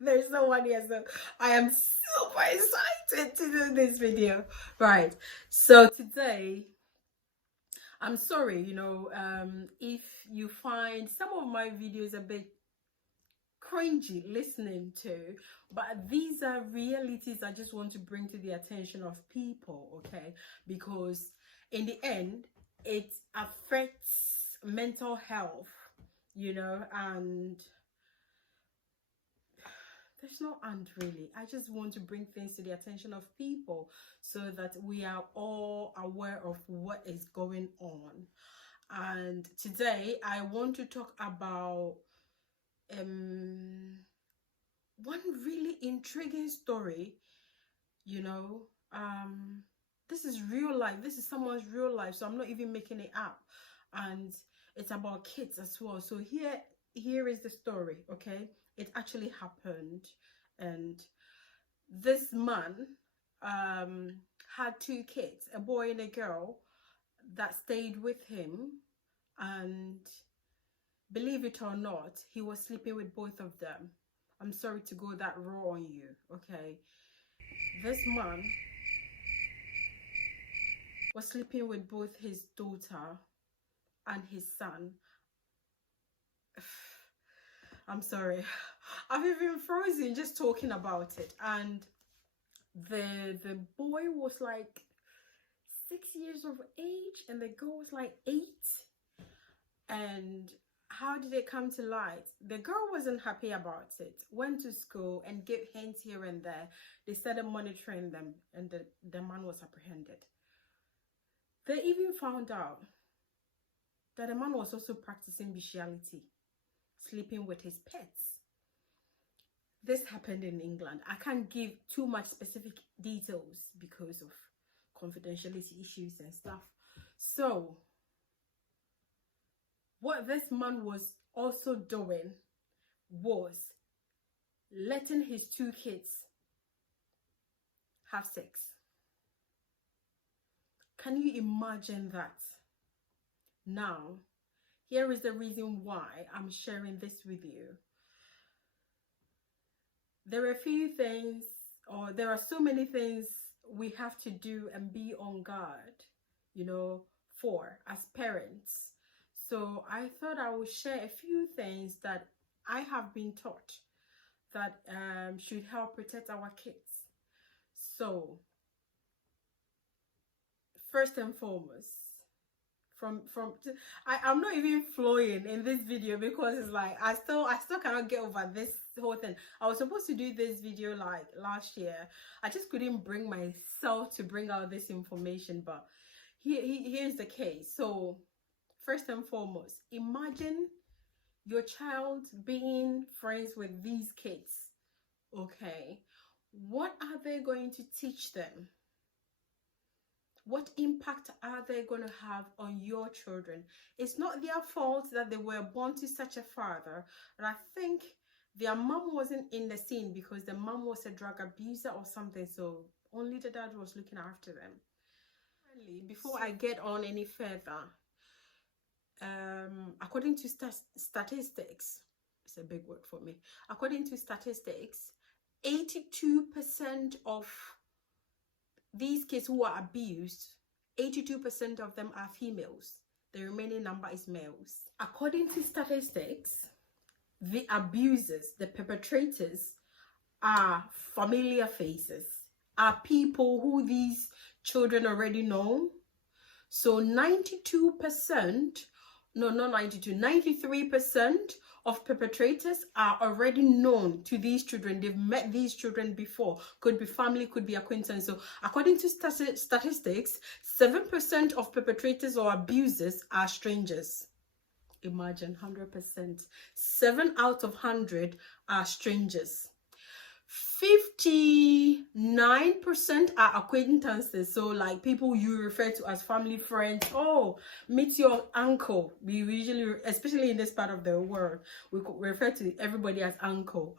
There's no one here, so I am super excited to do this video. Right, so today, I'm sorry, if you find some of my videos a bit cringy listening to, but these are realities I just want to bring to the attention of people, okay? Because in the end, it affects mental health, and there's no and really. I just want to bring things to the attention of people so that we are all aware of what is going on. And today I want to talk about one really intriguing story. you know um this is real life. This is someone's real life, so I'm not even making it up. And it's about kids as well. So here is the story, okay? It actually happened. And this man had two kids, a boy and a girl, that stayed with him. And believe it or not, he was sleeping with both of them. I'm sorry to go that raw on you, okay? This man was sleeping with both his daughter and his son. I'm sorry. I've even frozen just talking about it. And the boy was like 6 years of age and the girl was like 8. And how did it come to light? The girl wasn't happy about it, went to school and gave hints here and there. They started monitoring them, and the man was apprehended. They even found out that the man was also practicing bestiality, sleeping with his pets. This happened in England. I can't give too much specific details because of confidentiality issues and stuff. So what this man was also doing was letting his two kids have sex. Can you imagine that? Now, here is the reason why I'm sharing this with you. There are a few things, or there are so many things we have to do and be on guard, for as parents. So I thought I would share a few things that I have been taught that should help protect our kids. So first and foremost, I'm not even flowing in this video because it's like I still cannot get over this whole thing. I was supposed to do this video like last year. I just couldn't bring myself to bring out this information, but here's the case. So first and foremost, imagine your child being friends with these kids, okay? What are they going to teach them? What impact are they going to have on your children? It's not their fault that they were born to such a father, and I think their mom wasn't in the scene because the mom was a drug abuser or something, so only the dad was looking after them. Before I get on any further, according to statistics, it's a big word for me. According to statistics, 82% of these kids who are abused, 82% of them are females. The remaining number is males. According to statistics, the abusers, the perpetrators, are familiar faces, are people who these children already know. So 92%, no, not 92, 93% of perpetrators are already known to these children. They've met these children before. Could be family, could be acquaintance. So according to statistics, 7% of perpetrators or abusers are strangers. Imagine, 100%. 7 out of 100 are strangers. 59% are acquaintances, so like people you refer to as family, friends. Oh, meet your uncle. We usually, especially in this part of the world, we refer to everybody as uncle.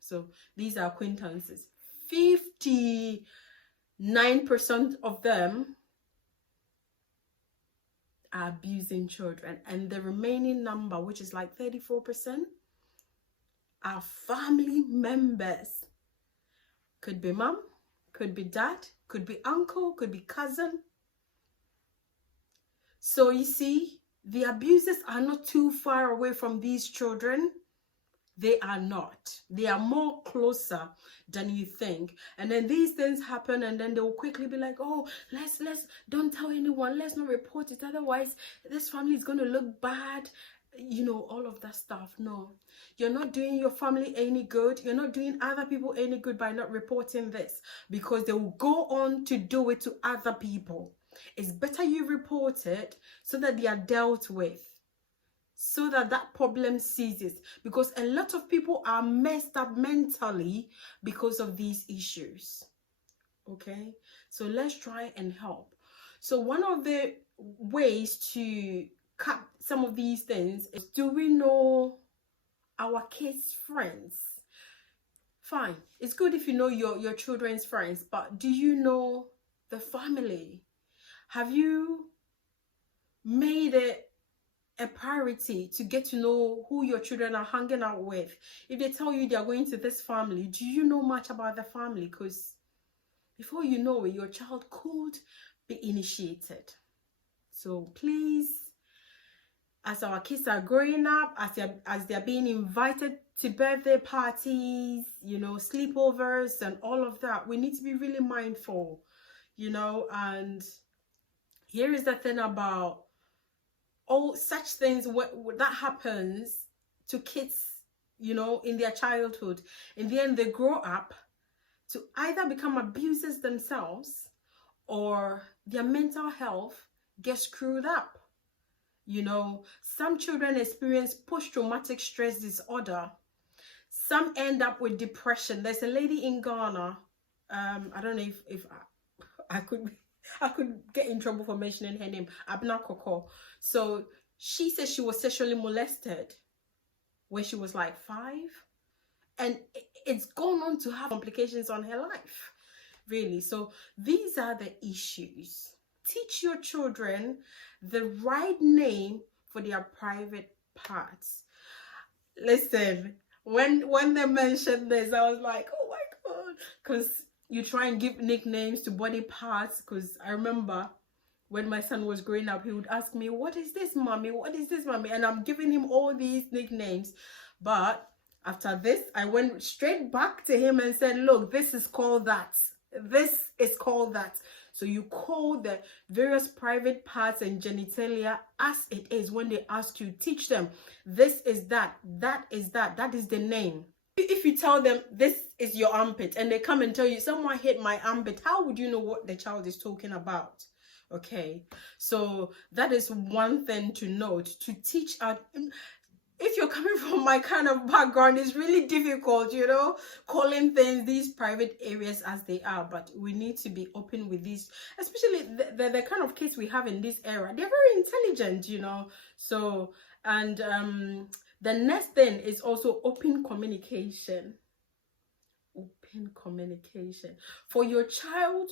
So these are acquaintances. 59% of them are abusing children, and the remaining number, which is like 34%, are family members. Could be mom, could be dad, could be uncle, could be cousin. So you see, the abusers are not too far away from these children. They are not. They are more closer than you think. And then these things happen, and then they will quickly be like, oh, let's don't tell anyone, let's not report it, otherwise this family is going to look bad, you know, all of that stuff. No, you're not doing your family any good. You're not doing other people any good by not reporting this, because they will go on to do it to other people. It's better you report it so that they are dealt with, so that that problem ceases, because a lot of people are messed up mentally because of these issues. Okay, so let's try and help. So one of the ways to cut some of these things is, do we know our kids' friends? Fine, it's good if you know your children's friends, but do you know the family? Have you made it a priority to get to know who your children are hanging out with? If they tell you they are going to this family, do you know much about the family? Because before you know it, your child could be initiated. So please, as our kids are growing up, as they're being invited to birthday parties, you know, sleepovers and all of that, we need to be really mindful, you know. And here is the thing about all such things that happens to kids, you know, in their childhood. In the end, they grow up to either become abusers themselves, or their mental health gets screwed up. You know, some children experience post-traumatic stress disorder. Some end up with depression. There's a lady in Ghana, I don't know if I could get in trouble for mentioning her name, Abna Koko. So she says she was sexually molested when she was like 5, and it's gone on to have complications on her life, really. So these are the issues. Teach your children the right name for their private parts. Listen, when they mentioned this, I was like, oh my God, because you try and give nicknames to body parts. Because I remember when my son was growing up, he would ask me, what is this, mommy? What is this, mommy? And I'm giving him all these nicknames. But after this, I went straight back to him and said, look, this is called that. This is called that. So you call the various private parts and genitalia as it is. When they ask you, teach them, this is that, that is that, that is the name. If you tell them this is your armpit and they come and tell you someone hit my armpit, how would you know what the child is talking about? Okay, so that is one thing to note, to teach out. If you're coming from my kind of background, it's really difficult, you know, calling things, these private areas as they are. But we need to be open with these, especially the kind of kids we have in this era. They're very intelligent, you know. So, and the next thing is also open communication. Open communication. For your child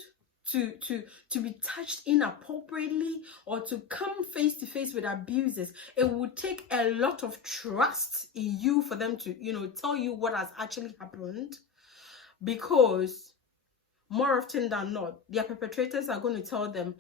to be touched inappropriately or to come face to face with abusers, it would take a lot of trust in you for them to, you know, tell you what has actually happened. Because more often than not, their perpetrators are going to tell them,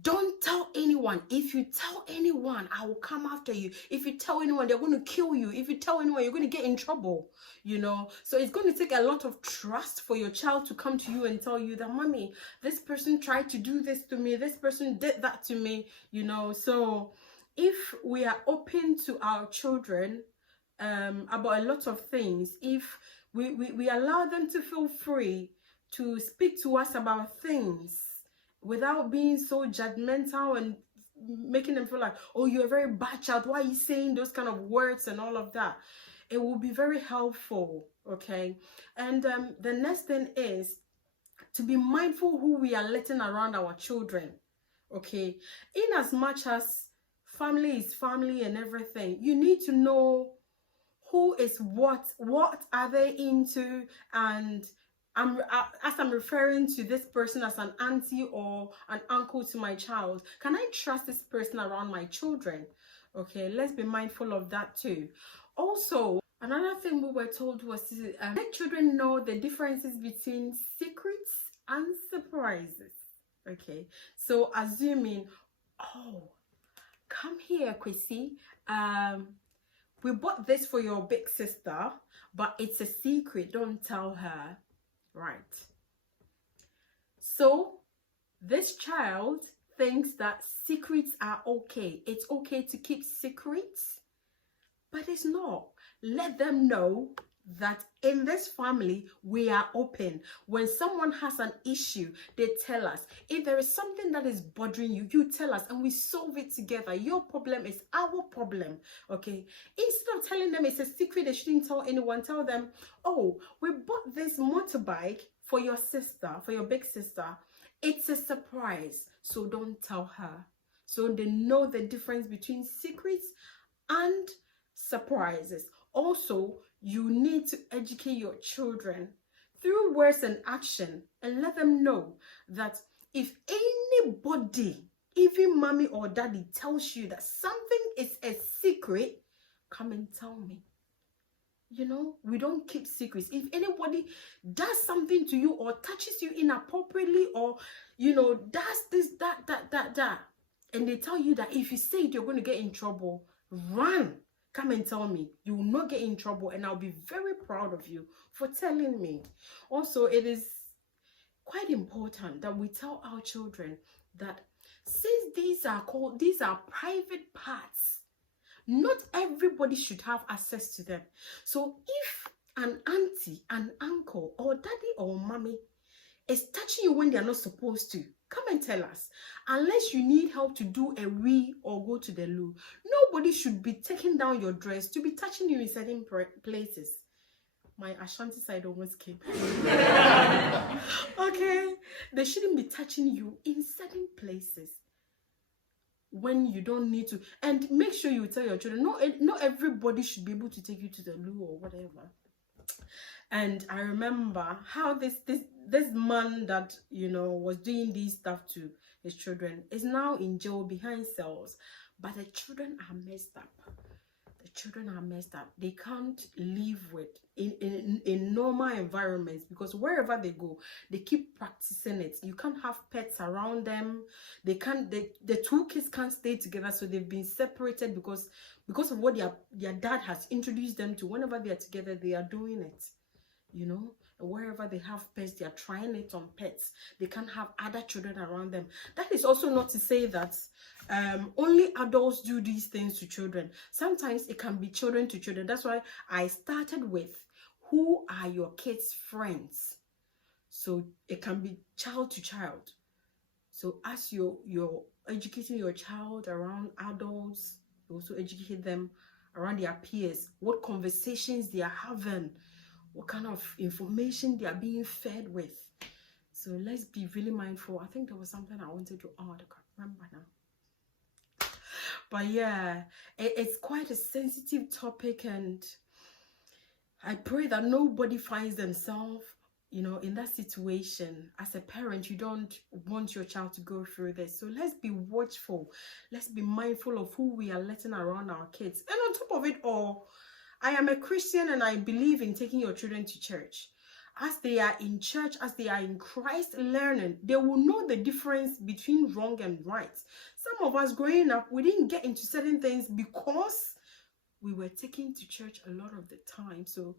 don't tell anyone. If you tell anyone, I will come after you. If you tell anyone, they're going to kill you. If you tell anyone, you're going to get in trouble, you know. So it's going to take a lot of trust for your child to come to you and tell you that, mommy, this person tried to do this to me, this person did that to me, you know. So if we are open to our children about a lot of things, if we allow them to feel free to speak to us about things without being so judgmental and making them feel like, oh, you're a very bad child, why are you saying those kind of words and all of that, it will be very helpful. Okay, and the next thing is to be mindful who we are letting around our children. Okay, in as much as family is family and everything, you need to know who is what are they into. And as I'm referring to this person as an auntie or an uncle to my child, can I trust this person around my children? Okay, let's be mindful of that too. Also, Another thing we were told was let children know the differences between secrets and surprises. Okay, so assuming, oh, come here, Chrissy. We bought this for your big sister, but it's a secret. Don't tell her, right? So this child thinks that secrets are okay. It's okay to keep secrets, but it's not. Let them know that in this family we are open. When someone has an issue, they tell us. If there is something that is bothering you, you tell us and we solve it together. Your problem is our problem. Okay, instead of telling them it's a secret, they shouldn't tell anyone. Tell them, oh, we bought this motorbike for your sister, for your big sister. It's a surprise, so don't tell her. So they know the difference between secrets and surprises. Also, you need to educate your children through words and action, and let them know that if anybody, even mommy or daddy, tells you that something is a secret, come and tell me. You know, we don't keep secrets. If anybody does something to you or touches you inappropriately, or, you know, does this, that, and they tell you that if you say it, you're going to get in trouble, run. Come and tell me. You will not get in trouble, and I'll be very proud of you for telling me. Also, it is quite important that we tell our children that since these are private parts, not everybody should have access to them. So if an auntie, an uncle, or daddy or mommy is touching you when they are not supposed to, come and tell us. Unless you need help to do a wee or go to the loo, nobody should be taking down your dress to be touching you in certain places. My Ashanti side almost came. Okay, they shouldn't be touching you in certain places when you don't need to. And make sure you tell your children, not everybody should be able to take you to the loo or whatever. And I remember how this man that, you know, was doing this stuff to his children is now in jail behind cells. But the children are messed up. The children are messed up. They can't live with in normal environments, because wherever they go, they keep practicing it. You can't have pets around them. They can't. The two kids can't stay together, so they've been separated because of what their dad has introduced them to. Whenever they are together, they are doing it. You know, wherever they have pets, they are trying it on pets. They can't have other children around them. That is also not to say that only adults do these things to children. Sometimes it can be children to children. That's why I started with, who are your kids' friends? So it can be child to child. So as you're educating your child around adults, you also educate them around their peers, what conversations they are having, what kind of information they are being fed with. So let's be really mindful. I think there was something I wanted to add. I can't remember now. But yeah, it's quite a sensitive topic, and I pray that nobody finds themselves, you know, in that situation. As a parent, you don't want your child to go through this. So let's be watchful. Let's be mindful of who we are letting around our kids. And on top of it all, I am a Christian, and I believe in taking your children to church. As they are in church, as they are in Christ learning, they will know the difference between wrong and right. Some of us growing up, we didn't get into certain things because we were taken to church a lot of the time. So,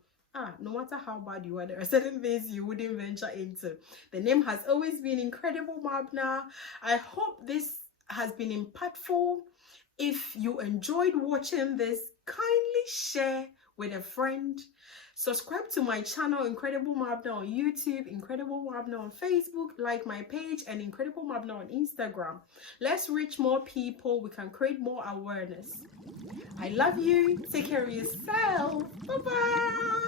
no matter how bad you are, there are certain things you wouldn't venture into. The name has always been Incredible Mabna. I hope this has been impactful. If you enjoyed watching this, kindly share with a friend. Subscribe to my channel, Incredible Mabna, on YouTube, Incredible Mabna on Facebook, like my page, and Incredible Mabna on Instagram. Let's reach more people. We can create more awareness. I love you. Take care of yourself. Bye-bye.